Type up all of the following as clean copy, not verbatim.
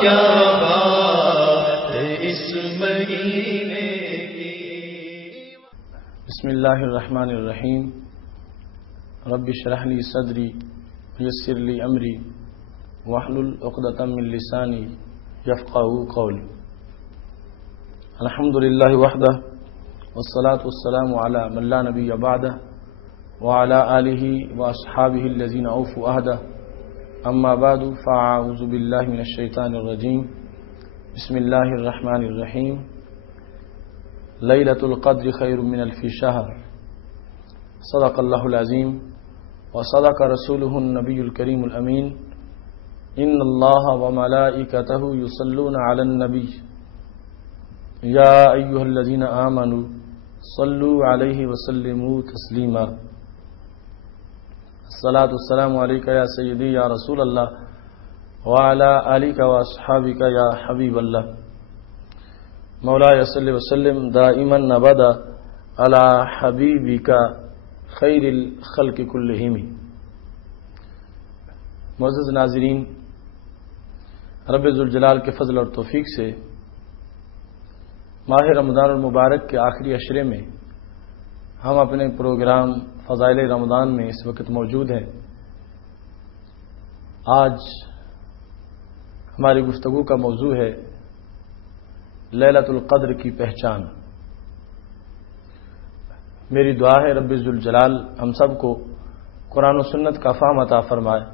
کیا بات اس مہینے کی. بسم اللہ الرحمن الرحیم. رب اشرح لی صدری ویسر لی امری واحلل عقدۃ من لسانی یفقہوا قولی. الحمد للہ وحدہ والصلاة والسلام علی من لا نبی بعدہ وعلی آلہ واصحابہ الذین اوفوا عہدہ. اما بعد فاعوذ باللہ من الشیطان الرجیم. بسم اللہ الرحمن الرحیم. لیلۃ القدر خیر من الف شہر. صدق اللہ العظیم وصدق رسولہ النبی الکریم الامین. ان اللہ وملائکتہ یصلون علی النبی یا ایھا الذین آمنوا صلوا علیہ وسلموا تسلیما. الصلاۃ والسلام علیک یا سیدی یا رسول اللہ وعلی آلک واصحابک یا حبیب اللہ. مولاي صلی وسلم دائما ابدا علی حبیبک خیر الخلق کلہم. معزز ناظرین، رب ذوالجلال کے فضل اور توفیق سے ماہ رمضان المبارک کے آخری عشرے میں ہم اپنے پروگرام فضائل رمضان میں اس وقت موجود ہیں. آج ہماری گفتگو کا موضوع ہے لیلۃ القدر کی پہچان. میری دعا ہے رب ذوالجلال ہم سب کو قرآن و سنت کا فہم عطا فرمائے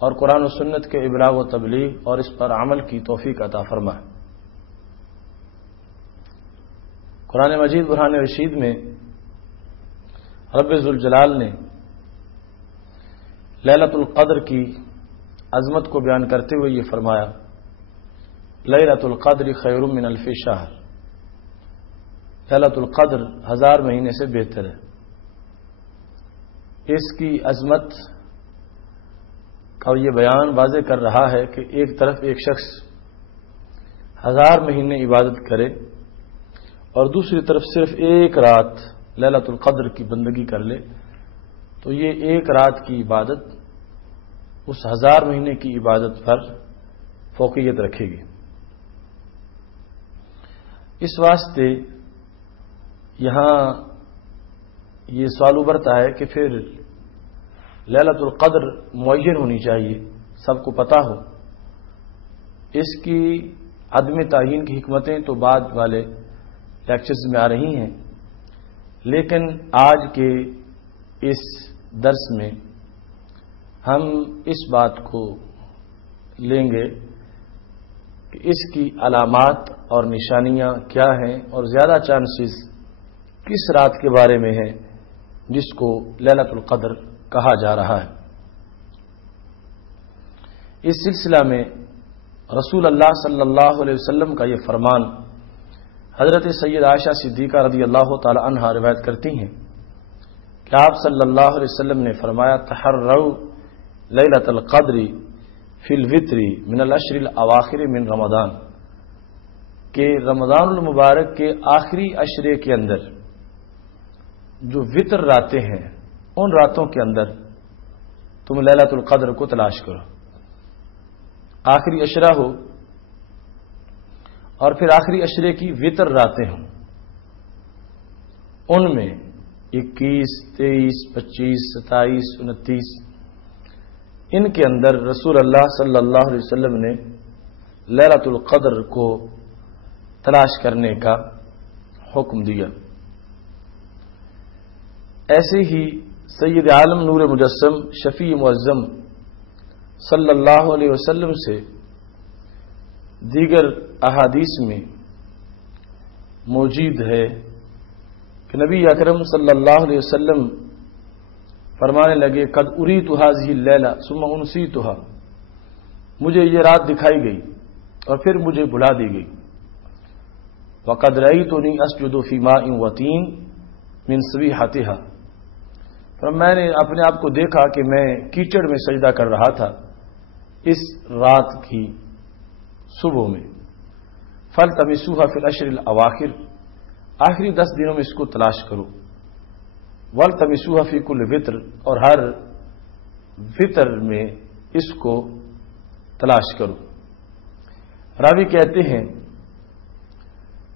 اور قرآن و سنت کے ابلاغ و تبلیغ اور اس پر عمل کی توفیق عطا فرمائے. قرآن مجید برہان رشید میں رب ذوالجلال نے لیلۃ القدر کی عظمت کو بیان کرتے ہوئے یہ فرمایا لیلۃ القدر خیر من الف شہر. لیلۃ القدر 1000 مہینے سے بہتر ہے. اس کی عظمت کا یہ بیان واضح کر رہا ہے کہ ایک طرف ایک شخص 1000 مہینے عبادت کرے اور دوسری طرف صرف ایک رات لیلۃ القدر کی بندگی کر لے تو یہ ایک رات کی عبادت اس 1000 مہینے کی عبادت پر فوقیت رکھے گی. اس واسطے یہاں یہ سوال ابھرتا ہے کہ پھر لیلۃ القدر معین ہونی چاہیے، سب کو پتہ ہو. اس کی عدم تعین کی حکمتیں تو بعد والے لیکچرز میں آ رہی ہیں، لیکن آج کے اس درس میں ہم اس بات کو لیں گے کہ اس کی علامات اور نشانیاں کیا ہیں اور زیادہ چانسز کس رات کے بارے میں ہیں جس کو لیلۃ القدر کہا جا رہا ہے. اس سلسلہ میں رسول اللہ صلی اللہ علیہ وسلم کا یہ فرمان حضرت سید عائشہ صدیقہ رضی اللہ تعالی عنہا روایت کرتی ہیں کہ آپ صلی اللہ علیہ وسلم نے فرمایا تحروا لیلۃ القدر فی الوتر من العشر الاواخر من رمضان، کہ رمضان المبارک کے آخری عشرے کے اندر جو وطر راتیں ہیں ان راتوں کے اندر تم لیلۃ القدر کو تلاش کرو. آخری عشرہ ہو اور پھر آخری عشرے کی وطر راتیں ہوں، ان میں 21، 23، 25، 27، 29 ان کے اندر رسول اللہ صلی اللہ علیہ وسلم نے لیلۃ القدر کو تلاش کرنے کا حکم دیا. ایسے ہی سید عالم نور مجسم شفیع معظم صلی اللہ علیہ وسلم سے دیگر احادیث میں موجود ہے کہ نبی اکرم صلی اللہ علیہ وسلم فرمانے لگے قد اریت هذه اللیلہ ثم انسیتها، مجھے یہ رات دکھائی گئی اور پھر مجھے بھلا دی گئی. وقد رأیتنی اسجد فی ماء وطین من صبیحتها، میں نے اپنے آپ کو دیکھا کہ میں کیچڑ میں سجدہ کر رہا تھا اس رات کی صبح میں. فالتمسوها فی العشر الاواخر، آخری 10 دنوں میں اس کو تلاش کرو. والتمسوها فی کل وتر، اور ہر وتر میں اس کو تلاش کرو. راوی کہتے ہیں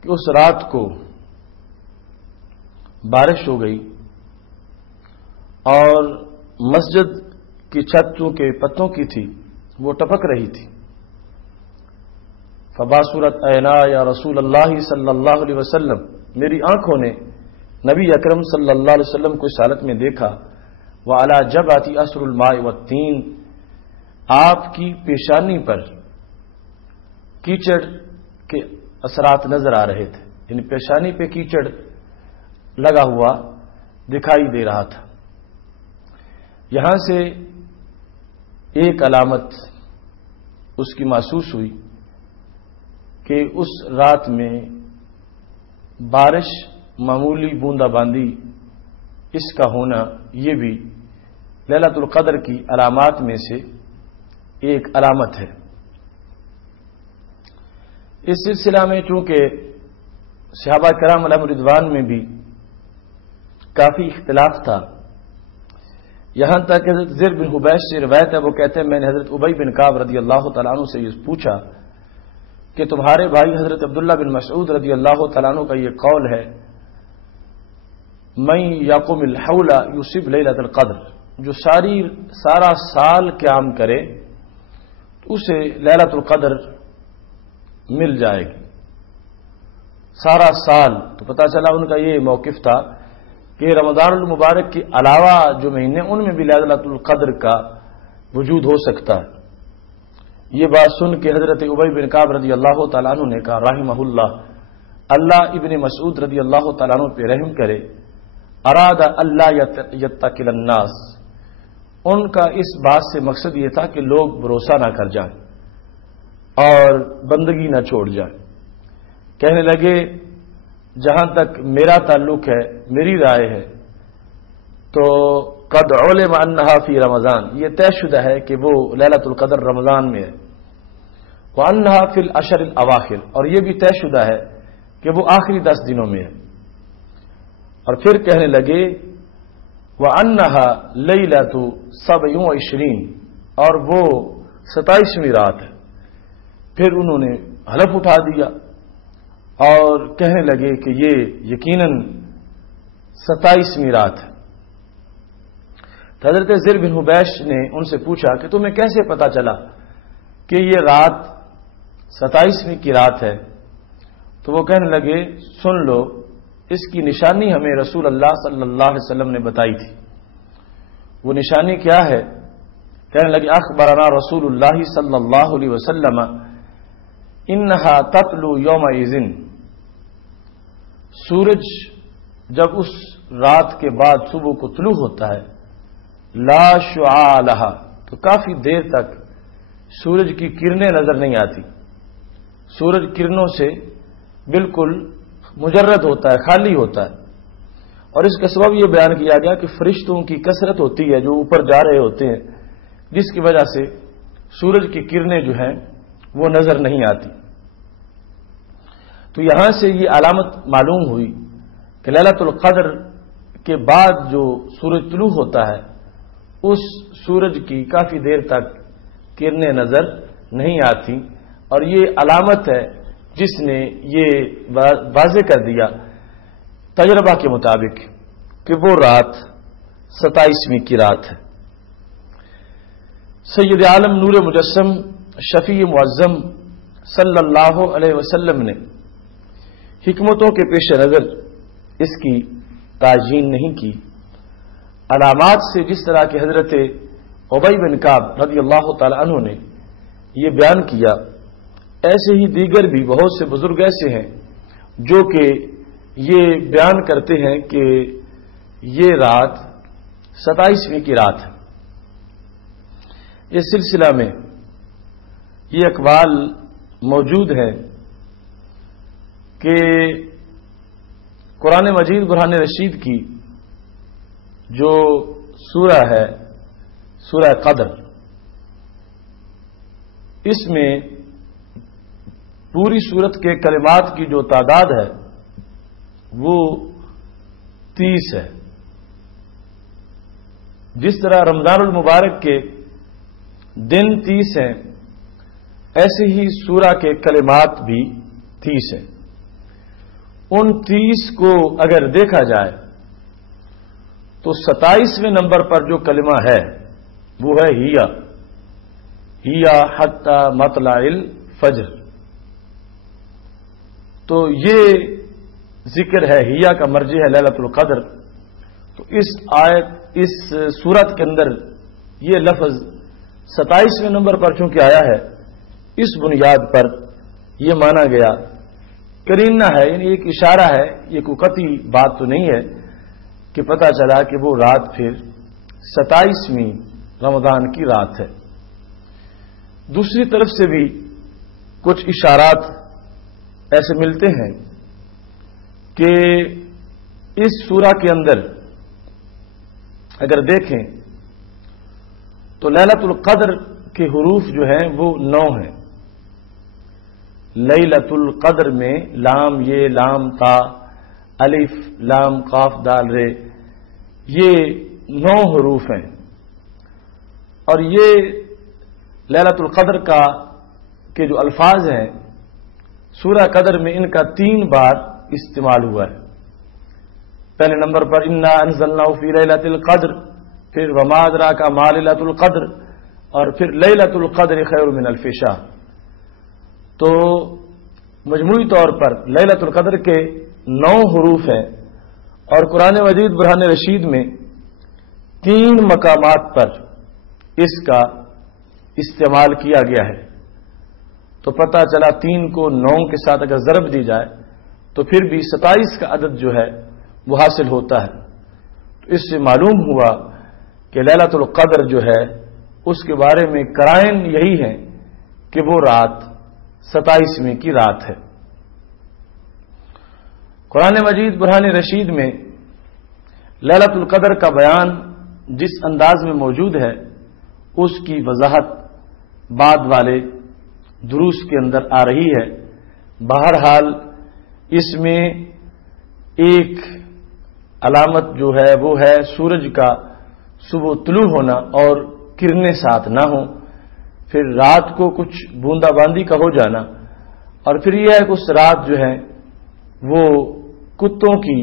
کہ اس رات کو بارش ہو گئی اور مسجد کی چھت چونکہ پتوں کی تھی وہ ٹپک رہی تھی. فباصورت عینا یا رسول اللہ صلی اللہ علیہ وسلم، میری آنکھوں نے نبی اکرم صلی اللہ علیہ وسلم کو اس حالت میں دیکھا. وعلی جبہتی اثر الماء والتین، آپ کی پیشانی پر کیچڑ کے اثرات نظر آ رہے تھے، یعنی پیشانی پہ کیچڑ لگا ہوا دکھائی دے رہا تھا. یہاں سے ایک علامت اس کی محسوس ہوئی کہ اس رات میں بارش، معمولی بوندا باندی اس کا ہونا یہ بھی لیلۃ القدر کی علامات میں سے ایک علامت ہے. اس سلسلہ میں چونکہ صحابہ کرام علیہم رضوان میں بھی کافی اختلاف تھا، یہاں تک کہ حضرت زر بن حبیش سے روایت ہے، وہ کہتے ہیں میں نے حضرت ابی بن کعب رضی اللہ تعالیٰ عنہ سے یہ پوچھا کہ تمہارے بھائی حضرت عبداللہ بن مسعود رضی اللہ تعالیٰ عنہ کا یہ قول ہے من یقم الحول یصب لیلۃ القدر، جو سارا سال قیام کرے اسے لیلۃ القدر مل جائے گی. سارا سال، تو پتہ چلا ان کا یہ موقف تھا کہ رمضان المبارک کے علاوہ جو مہینے ان میں بھی لیلۃ القدر کا وجود ہو سکتا ہے. یہ بات سن کے حضرت ابی بن کعب رضی اللہ تعالیٰ عنہ نے کہا رحمہ اللہ، اللہ ابن مسعود رضی اللہ تعالیٰ عنہ پہ رحم کرے. اراد اللہ یتکل الناس، ان کا اس بات سے مقصد یہ تھا کہ لوگ بھروسہ نہ کر جائیں اور بندگی نہ چھوڑ جائیں. کہنے لگے جہاں تک میرا تعلق ہے، میری رائے ہے تو قد علم انہا فی رمضان، یہ طے شدہ ہے کہ وہ لیلۃ القدر رمضان میں ہے. وانہا فی العشر الاواخر، اور یہ بھی طے شدہ ہے کہ وہ آخری 10 دنوں میں ہے. اور پھر کہنے لگے وانہا لیلۃ 27، اور وہ 27ویں رات ہے. پھر انہوں نے حلف اٹھا دیا اور کہنے لگے کہ یہ یقیناً 27ویں رات ہے. حضرت زر بن حبیش نے ان سے پوچھا کہ تمہیں کیسے پتا چلا کہ یہ رات 27ویں کی رات ہے؟ تو وہ کہنے لگے سن لو، اس کی نشانی ہمیں رسول اللہ صلی اللہ علیہ وسلم نے بتائی تھی. وہ نشانی کیا ہے؟ کہنے لگے اخبرنا رسول اللہ صلی اللہ علیہ وسلم انہا تطلع یومئذ، سورج جب اس رات کے بعد صبح کو طلوع ہوتا ہے، لا شعاع لہا، تو کافی دیر تک سورج کی کرنیں نظر نہیں آتی. سورج کرنوں سے بالکل مجرد ہوتا ہے، خالی ہوتا ہے. اور اس کا سبب یہ بیان کیا گیا کہ فرشتوں کی کثرت ہوتی ہے جو اوپر جا رہے ہوتے ہیں، جس کی وجہ سے سورج کی کرنیں جو ہیں وہ نظر نہیں آتی. تو یہاں سے یہ علامت معلوم ہوئی کہ لیلۃ القدر کے بعد جو سورج طلوع ہوتا ہے اس سورج کی کافی دیر تک کرنیں نظر نہیں آتی. اور یہ علامت ہے جس نے یہ واضح کر دیا تجربہ کے مطابق کہ وہ رات 27ویں کی رات ہے. سید عالم نور مجسم شفیع معظم صلی اللہ علیہ وسلم نے حکمتوں کے پیش نظر اس کی تعیین نہیں کی. علامات سے جس طرح کہ حضرت ابی بن کعب رضی اللہ تعالی عنہ نے یہ بیان کیا، ایسے ہی دیگر بھی بہت سے بزرگ ایسے ہیں جو کہ یہ بیان کرتے ہیں کہ یہ رات 27ویں کی رات ہے. اس سلسلہ میں یہ اقوال موجود ہیں کہ قرآن مجید برہان رشید کی جو سورہ ہے سورہ قدر، اس میں پوری سورت کے کلمات کی جو تعداد ہے وہ 30 ہے. جس طرح رمضان المبارک کے دن 30 ہیں، ایسے ہی سورہ کے کلمات بھی 30 ہیں. ان 30 کو اگر دیکھا جائے تو 27ویں نمبر پر جو کلمہ ہے وہ ہے ہیا حتی مطلع الفجر. تو یہ ذکر ہے، ہیا کا مرجع ہے لیلۃ القدر. تو اس سورت کے اندر یہ لفظ 27ویں نمبر پر چونکہ آیا ہے، اس بنیاد پر یہ مانا گیا، قرینہ ہے، یعنی ایک اشارہ ہے، یہ کوئی قطعی بات تو نہیں ہے کہ پتہ چلا کہ وہ رات پھر 27ویں رمضان کی رات ہے. دوسری طرف سے بھی کچھ اشارات ایسے ملتے ہیں کہ اس سورہ کے اندر اگر دیکھیں تو لیلۃ القدر کے حروف جو ہیں وہ 9 ہیں. لیلۃ القدر میں لام یہ لام تا الف لام قاف دال رے یہ 9 حروف ہیں. اور یہ لیلۃ القدر کے جو الفاظ ہیں سورہ قدر میں ان کا 3 بار استعمال ہوا ہے. پہلے نمبر پر انا انزلناہ فی لیلۃ القدر، پھر وما ادراک ما لیلۃ القدر، اور پھر لیلۃ القدر خیر من الف شہر. تو مجموعی طور پر لیلۃ القدر کے 9 حروف ہیں اور قرآن مجید برہان رشید میں 3 مقامات پر اس کا استعمال کیا گیا ہے. تو پتہ چلا 3 کو 9 کے ساتھ اگر ضرب دی جائے تو پھر بھی 27 کا عدد جو ہے وہ حاصل ہوتا ہے. تو اس سے معلوم ہوا کہ لیلۃ القدر جو ہے اس کے بارے میں قرائن یہی ہیں کہ وہ رات 27ویں کی رات ہے. قرآن مجید برہان رشید میں لیلۃ القدر کا بیان جس انداز میں موجود ہے اس کی وضاحت بعد والے دروس کے اندر آ رہی ہے. بہرحال اس میں ایک علامت جو ہے وہ ہے سورج کا صبح طلوع ہونا اور کرنیں ساتھ نہ ہوں، پھر رات کو کچھ بوندا باندی کا ہو جانا، اور پھر یہ ہے کہ اس رات جو ہے وہ کتوں کی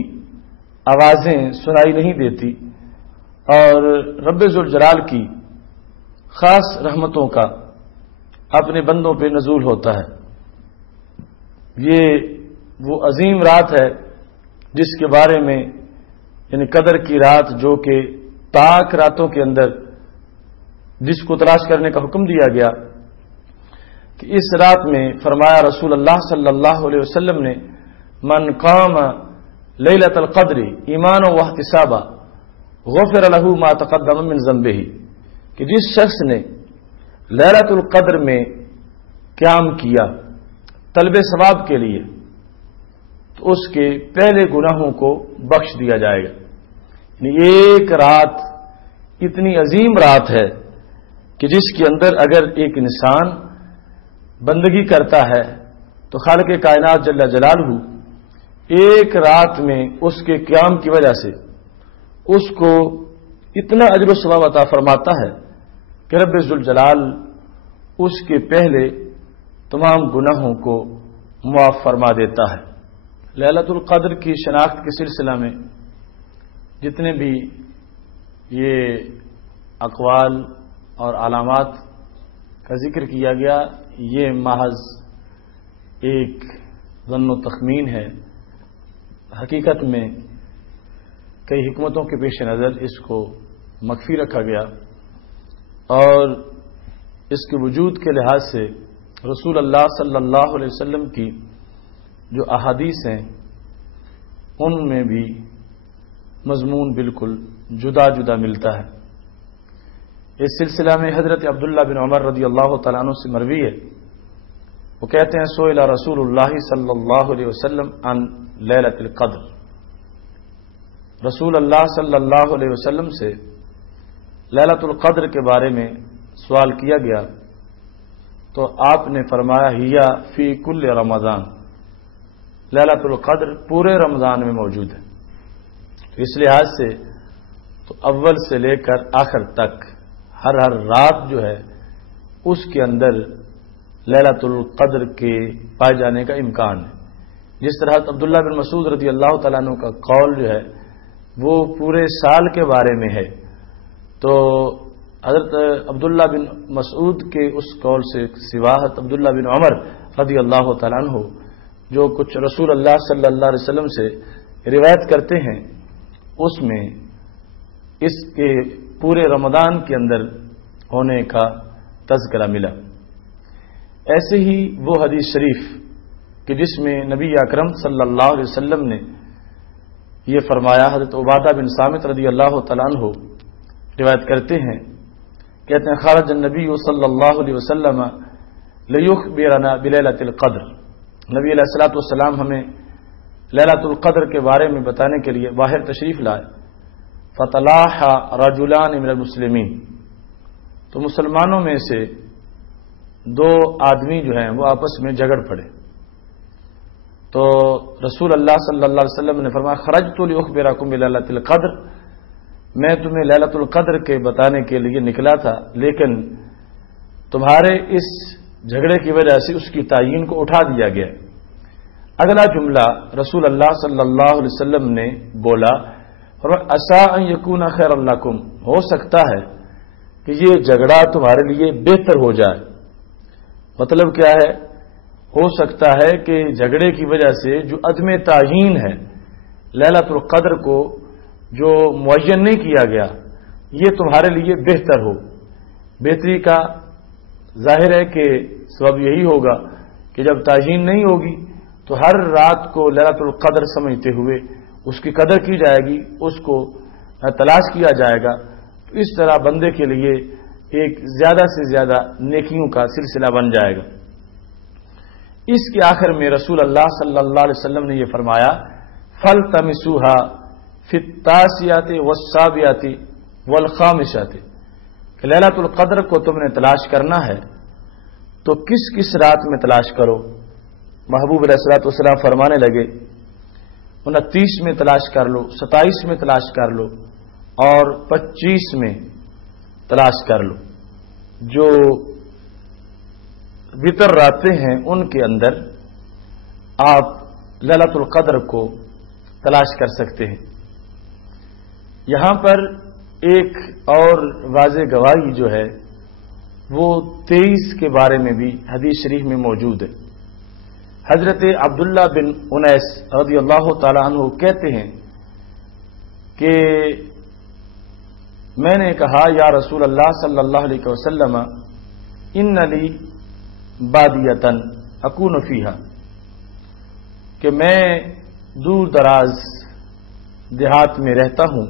آوازیں سنائی نہیں دیتی اور رب ذوالجلال کی خاص رحمتوں کا اپنے بندوں پہ نزول ہوتا ہے. یہ وہ عظیم رات ہے جس کے بارے میں یعنی قدر کی رات جو کہ تاک راتوں کے اندر جس کو تلاش کرنے کا حکم دیا گیا کہ اس رات میں فرمایا رسول اللہ صلی اللہ علیہ وسلم نے من قام لیلۃ القدر ایمانا واحتسابا غفر له ما تقدم من ذنبه، کہ جس شخص نے لیلۃ القدر میں قیام کیا طلب ثواب کے لیے تو اس کے پہلے گناہوں کو بخش دیا جائے گا. یعنی ایک رات اتنی عظیم رات ہے کہ جس کے اندر اگر ایک انسان بندگی کرتا ہے تو خالق کائنات جل جلالہ ایک رات میں اس کے قیام کی وجہ سے اس کو اتنا اجر و ثواب عطا فرماتا ہے کہ رب ذوالجلال اس کے پہلے تمام گناہوں کو معاف فرما دیتا ہے. لیلۃ القدر کی شناخت کے سلسلہ میں جتنے بھی یہ اقوال اور علامات کا ذکر کیا گیا یہ محض ایک ظن و تخمین ہے. حقیقت میں کئی حکمتوں کے پیش نظر اس کو مخفی رکھا گیا اور اس کے وجود کے لحاظ سے رسول اللہ صلی اللہ علیہ وسلم کی جو احادیث ہیں ان میں بھی مضمون بالکل جدا جدا ملتا ہے. اس سلسلہ میں حضرت عبداللہ بن عمر رضی اللہ تعالیٰ عنہ سے مروی ہے، وہ کہتے ہیں سئل رسول اللہ صلی اللہ علیہ وسلم عن لیلۃ القدر، رسول اللہ صلی اللہ علیہ وسلم سے لیلۃ القدر کے بارے میں سوال کیا گیا تو آپ نے فرمایا ہیا فی کل رمضان، لیلۃ القدر پورے رمضان میں موجود ہے. اس لحاظ سے تو اول سے لے کر آخر تک ہر رات جو ہے اس کے اندر لیلۃ القدر کے پائے جانے کا امکان ہے. جس طرح عبداللہ بن مسعود رضی اللہ تعالیٰ عنہ کا قول جو ہے وہ پورے سال کے بارے میں ہے، تو حضرت عبداللہ بن مسعود کے اس قول سے سوا عبداللہ بن عمر رضی اللہ تعالیٰ عنہ جو کچھ رسول اللہ صلی اللہ علیہ وسلم سے روایت کرتے ہیں اس میں اس کے پورے رمضان کے اندر ہونے کا تذکرہ ملا. ایسے ہی وہ حدیث شریف کہ جس میں نبی اکرم صلی اللہ علیہ وسلم نے یہ فرمایا، حضرت عبادہ بن صامت رضی اللہ تعالیٰ عنہ روایت کرتے ہیں، کہتے ہیں خرج النبی صلی اللہ علیہ وسلم لیخبرنا بلیلۃ القدر. نبی علیہ الصلوۃ والسلام ہمیں لیلۃ القدر کے بارے میں بتانے کے لیے باہر تشریف لائے. فطلح رجلان من المسلمین، تو مسلمانوں میں سے دو آدمی جو ہیں وہ آپس میں جھگڑ پڑے. تو رسول اللہ صلی اللہ علیہ وسلم نے فرمایا خرجت لاخبرکم بلیلۃ القدر، میں تمہیں لیلۃ القدر کے بتانے کے لیے نکلا تھا، لیکن تمہارے اس جھگڑے کی وجہ سے اس کی تعین کو اٹھا دیا گیا. اگلا جملہ رسول اللہ صلی اللہ علیہ وسلم نے بولا عسیٰ ان یکون خیرا لکم، ہو سکتا ہے کہ یہ جھگڑا تمہارے لیے بہتر ہو جائے. مطلب کیا ہے؟ ہو سکتا ہے کہ جھگڑے کی وجہ سے جو عدم تعین ہے لیلۃ القدر کو جو معین نہیں کیا گیا یہ تمہارے لیے بہتر ہو. بہتری کا ظاہر ہے کہ سبب یہی ہوگا کہ جب تعین نہیں ہوگی تو ہر رات کو لیلۃ القدر سمجھتے ہوئے اس کی قدر کی جائے گی، اس کو تلاش کیا جائے گا. تو اس طرح بندے کے لیے ایک زیادہ سے زیادہ نیکیوں کا سلسلہ بن جائے گا. اس کے آخر میں رسول اللہ صلی اللہ علیہ وسلم نے یہ فرمایا فَالْتَمِسُوهَا فِي التَّاسِعَةِ وَالسَّابِعَةِ وَالْخَامِسَةِ کہ لیلۃ القدر کو تم نے تلاش کرنا ہے تو کس کس رات میں تلاش کرو. محبوب علیہ الصلوۃ والسلام فرمانے لگے 29 میں تلاش کر لو، 27 میں تلاش کر لو اور 25 میں تلاش کر لو. جو وتر راتیں ہیں ان کے اندر آپ لیلۃ القدر کو تلاش کر سکتے ہیں. یہاں پر ایک اور واضح گواہی جو ہے وہ 23 کے بارے میں بھی حدیث شریف میں موجود ہے. حضرت عبداللہ بن انیس رضی اللہ تعالی عنہ کہتے ہیں کہ میں نے کہا یا رسول اللہ صلی اللہ علیہ وسلم ان لی بادیتن اکون فیہا، کہ میں دور دراز دیہات میں رہتا ہوں،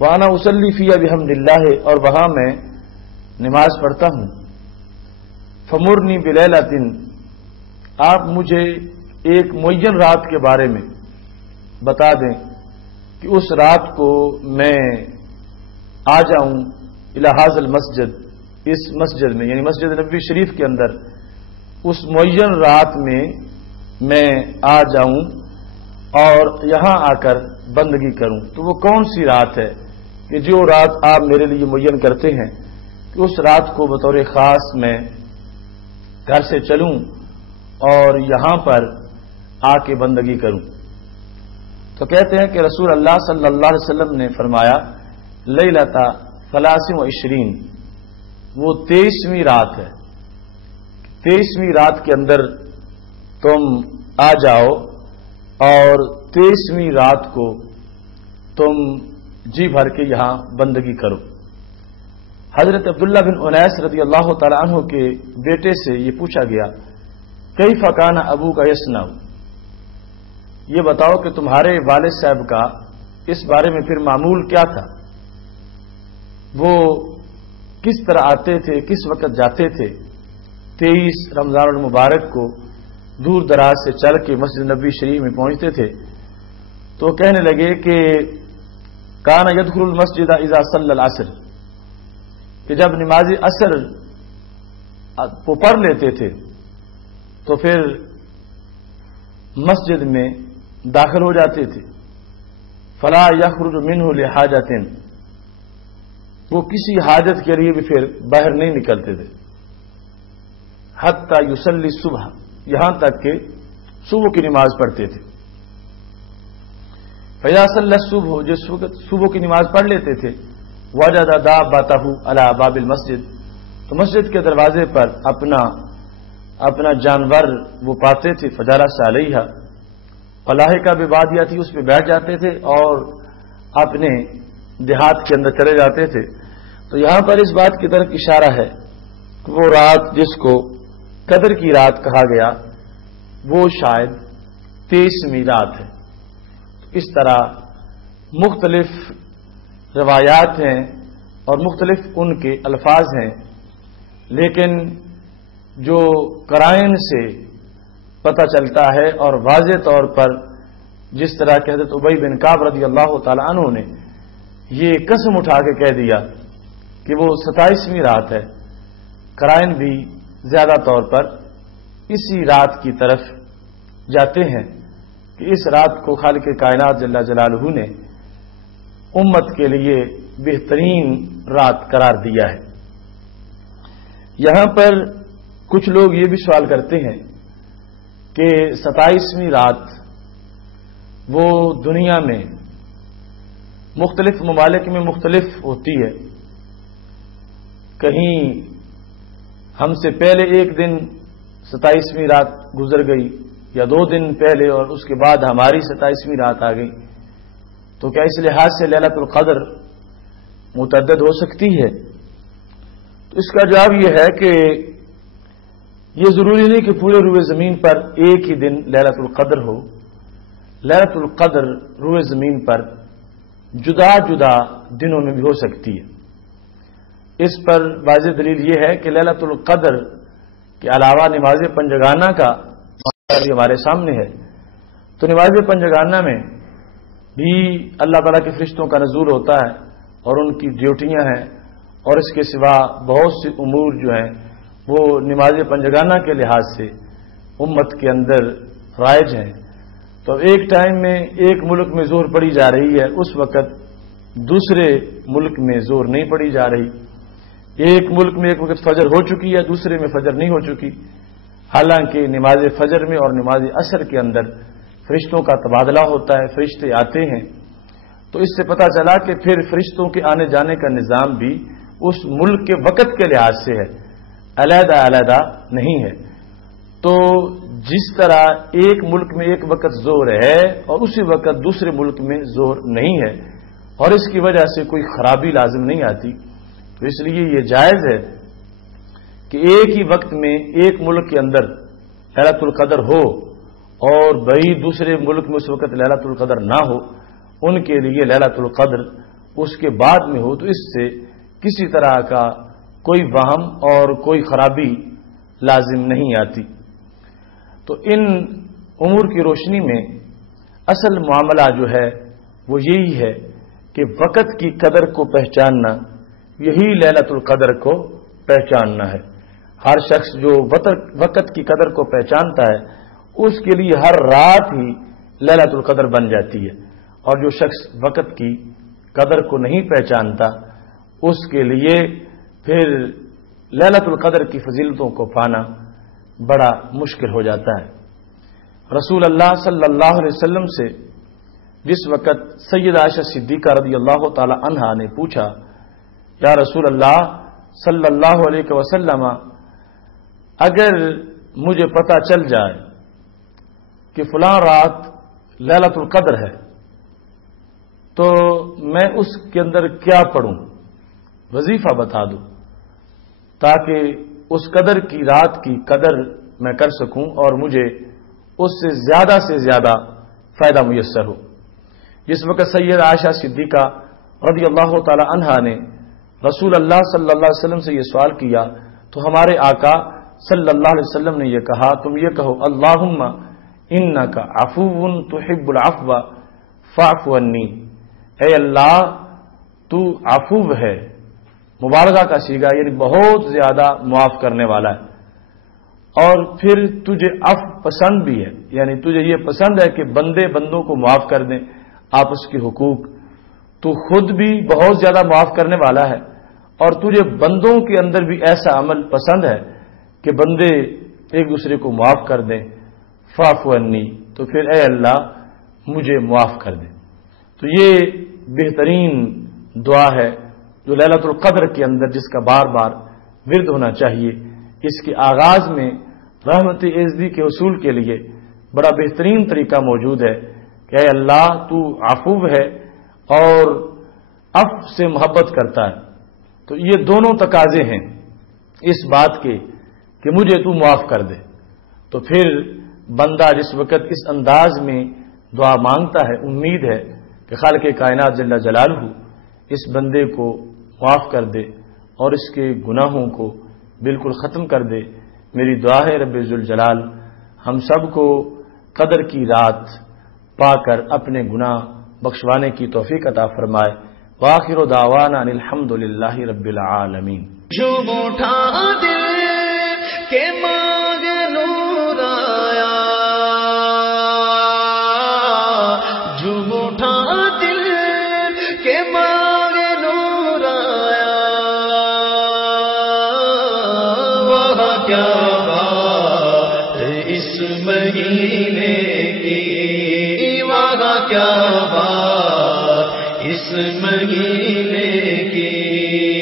وانا اصلی فیہا بحمد اللہ، اور وہاں میں نماز پڑھتا ہوں. فمرنی بلیلۃ، آپ مجھے ایک معین رات کے بارے میں بتا دیں کہ اس رات کو میں آ جاؤں الی ھذا المسجد، اس مسجد میں یعنی مسجد نبوی شریف کے اندر اس معین رات میں آ جاؤں اور یہاں آ کر بندگی کروں. تو وہ کون سی رات ہے کہ جو رات آپ میرے لیے معین کرتے ہیں کہ اس رات کو بطور خاص میں گھر سے چلوں اور یہاں پر آ کے بندگی کروں. تو کہتے ہیں کہ رسول اللہ صلی اللہ علیہ وسلم نے فرمایا لیلۃ 23، وہ 23ویں رات ہے. 23ویں رات کے اندر تم آ جاؤ اور 23ویں رات کو تم جی بھر کے یہاں بندگی کرو. حضرت عبداللہ بن انیس رضی اللہ تعالی عنہ کے بیٹے سے یہ پوچھا گیا کیف کان ابو کا یصنع، یہ بتاؤ کہ تمہارے والد صاحب کا اس بارے میں پھر معمول کیا تھا، وہ کس طرح آتے تھے، کس وقت جاتے تھے. 23 رمضان المبارک کو دور دراز سے چل کے مسجد نبوی شریف میں پہنچتے تھے. تو کہنے لگے کہ کان یدخل المسجد اذا صلی العصر، کہ جب نماز عصر وہ پڑھ لیتے تھے تو پھر مسجد میں داخل ہو جاتے تھے. فلا یخرج منہ لحاجۃ، وہ کسی حاجت کے لیے بھی پھر باہر نہیں نکلتے تھے. حتی یصلی الصبح، یہاں تک کہ صبح کی نماز پڑھتے تھے. فاذا صلی الصبح، جس وقت صبح کی نماز پڑھ لیتے تھے، وجد دابتہ علی باب المسجد، تو مسجد کے دروازے پر اپنا جانور وہ پاتے تھے. فجلس علیہا، فلاحقہ ببادیہ تھی، اس پہ بیٹھ جاتے تھے اور اپنے دیہات کے اندر چلے جاتے تھے. تو یہاں پر اس بات کی طرف اشارہ ہے کہ وہ رات جس کو قدر کی رات کہا گیا وہ شاید 23ویں رات ہے. اس طرح مختلف روایات ہیں اور مختلف ان کے الفاظ ہیں، لیکن جو قرائن سے پتہ چلتا ہے اور واضح طور پر جس طرح کہ حضرت ابی بن کعب رضی اللہ تعالی عنہ نے یہ قسم اٹھا کے کہہ دیا کہ وہ 27ویں رات ہے، قرائن بھی زیادہ طور پر اسی رات کی طرف جاتے ہیں کہ اس رات کو خالق کائنات جل جلالہ نے امت کے لیے بہترین رات قرار دیا ہے. یہاں پر کچھ لوگ یہ بھی سوال کرتے ہیں کہ 27ویں رات وہ دنیا میں مختلف ممالک میں مختلف ہوتی ہے. کہیں ہم سے پہلے ایک دن 27ویں رات گزر گئی یا 2 دن پہلے اور اس کے بعد ہماری 27ویں رات آ گئی، تو کیا اس لحاظ سے لیلۃ القدر متعدد ہو سکتی ہے؟ تو اس کا جواب یہ ہے کہ یہ ضروری نہیں کہ پورے روئے زمین پر ایک ہی دن لیلۃ القدر ہو. لیلۃ القدر روئے زمین پر جدا جدا دنوں میں بھی ہو سکتی ہے. اس پر واضح دلیل یہ ہے کہ لیلۃ القدر کے علاوہ نماز پنجگانہ کا بھی ہمارے سامنے ہے. تو نماز پنجگانہ میں بھی اللہ تعالیٰ کے فرشتوں کا نزول ہوتا ہے اور ان کی ڈیوٹیاں ہیں، اور اس کے سوا بہت سے امور جو ہیں وہ نماز پنجگانہ کے لحاظ سے امت کے اندر رائج ہیں. تو ایک ٹائم میں ایک ملک میں زور پڑی جا رہی ہے، اس وقت دوسرے ملک میں زور نہیں پڑی جا رہی. ایک ملک میں ایک وقت فجر ہو چکی ہے، دوسرے میں فجر نہیں ہو چکی، حالانکہ نماز فجر میں اور نماز عصر کے اندر فرشتوں کا تبادلہ ہوتا ہے، فرشتے آتے ہیں. تو اس سے پتہ چلا کہ پھر فرشتوں کے آنے جانے کا نظام بھی اس ملک کے وقت کے لحاظ سے ہے، علیحدہ علیحدہ نہیں ہے. تو جس طرح ایک ملک میں ایک وقت زور ہے اور اسی وقت دوسرے ملک میں زور نہیں ہے، اور اس کی وجہ سے کوئی خرابی لازم نہیں آتی، تو اس لیے یہ جائز ہے کہ ایک ہی وقت میں ایک ملک کے اندر لیلۃ القدر ہو اور بھئی دوسرے ملک میں اس وقت لیلۃ القدر نہ ہو، ان کے لیے لیلۃ القدر اس کے بعد میں ہو. تو اس سے کسی طرح کا کوئی وہم اور کوئی خرابی لازم نہیں آتی. تو ان امور کی روشنی میں اصل معاملہ جو ہے وہ یہی ہے کہ وقت کی قدر کو پہچاننا، یہی لیلۃ القدر کو پہچاننا ہے. ہر شخص جو وقت کی قدر کو پہچانتا ہے اس کے لیے ہر رات ہی لیلۃ القدر بن جاتی ہے، اور جو شخص وقت کی قدر کو نہیں پہچانتا اس کے لیے پھر لیلۃ القدر کی فضیلتوں کو پانا بڑا مشکل ہو جاتا ہے. رسول اللہ صلی اللہ علیہ وسلم سے جس وقت سیدہ عائشہ صدیقہ رضی اللہ تعالی عنہا نے پوچھا، یا رسول اللہ صلی اللہ علیہ وسلم، اگر مجھے پتہ چل جائے کہ فلاں رات لیلۃ القدر ہے تو میں اس کے اندر کیا پڑھوں، وظیفہ بتا دو تاکہ اس قدر کی رات کی قدر میں کر سکوں اور مجھے اس سے زیادہ فائدہ میسر ہو. جس وقت سید عائشہ صدیقہ رضی اللہ تعالی عنہا نے رسول اللہ صلی اللہ علیہ وسلم سے یہ سوال کیا تو ہمارے آقا صلی اللہ علیہ وسلم نے یہ کہا، تم یہ کہو اللہم انک عفو تحب العفو فاعف عنی، اے اللہ تو عفو ہے، مبالغہ کا صیغہ یعنی بہت زیادہ معاف کرنے والا ہے، اور پھر تجھے عفو پسند بھی ہے، یعنی تجھے یہ پسند ہے کہ بندے بندوں کو معاف کر دیں آپس کے حقوق، تو خود بھی بہت زیادہ معاف کرنے والا ہے، اور تجھے بندوں کے اندر بھی ایسا عمل پسند ہے کہ بندے ایک دوسرے کو معاف کر دیں، فاعف عنی، تو پھر اے اللہ مجھے معاف کر دیں۔ تو یہ بہترین دعا ہے جو لیلۃ القدر کے اندر جس کا بار بار ورد ہونا چاہیے۔ اس کے آغاز میں رحمت عزتی کے حصول کے لیے بڑا بہترین طریقہ موجود ہے کہ اے اللہ تو عفو ہے اور عفو سے محبت کرتا ہے۔ تو یہ دونوں تقاضے ہیں اس بات کے کہ مجھے تو معاف کر دے۔ تو پھر بندہ جس وقت اس انداز میں دعا مانگتا ہے، امید ہے کہ خالق کائنات جل جلالہ اس بندے کو معاف کر دے اور اس کے گناہوں کو بالکل ختم کر دے۔ میری دعا ہے رب ذوالجلال ہم سب کو قدر کی رات پا کر اپنے گناہ بخشوانے کی توفیق عطا فرمائے۔ وآخر دعوانا ان الحمدللہ رب العالمین۔ جو اٹھا دل کے مانگ نور آیا، جو اٹھا دل کے مانگ نور آیا، وہاں کیا بات اس مہینے کی، وہاں کیا بات اس مہینے کی۔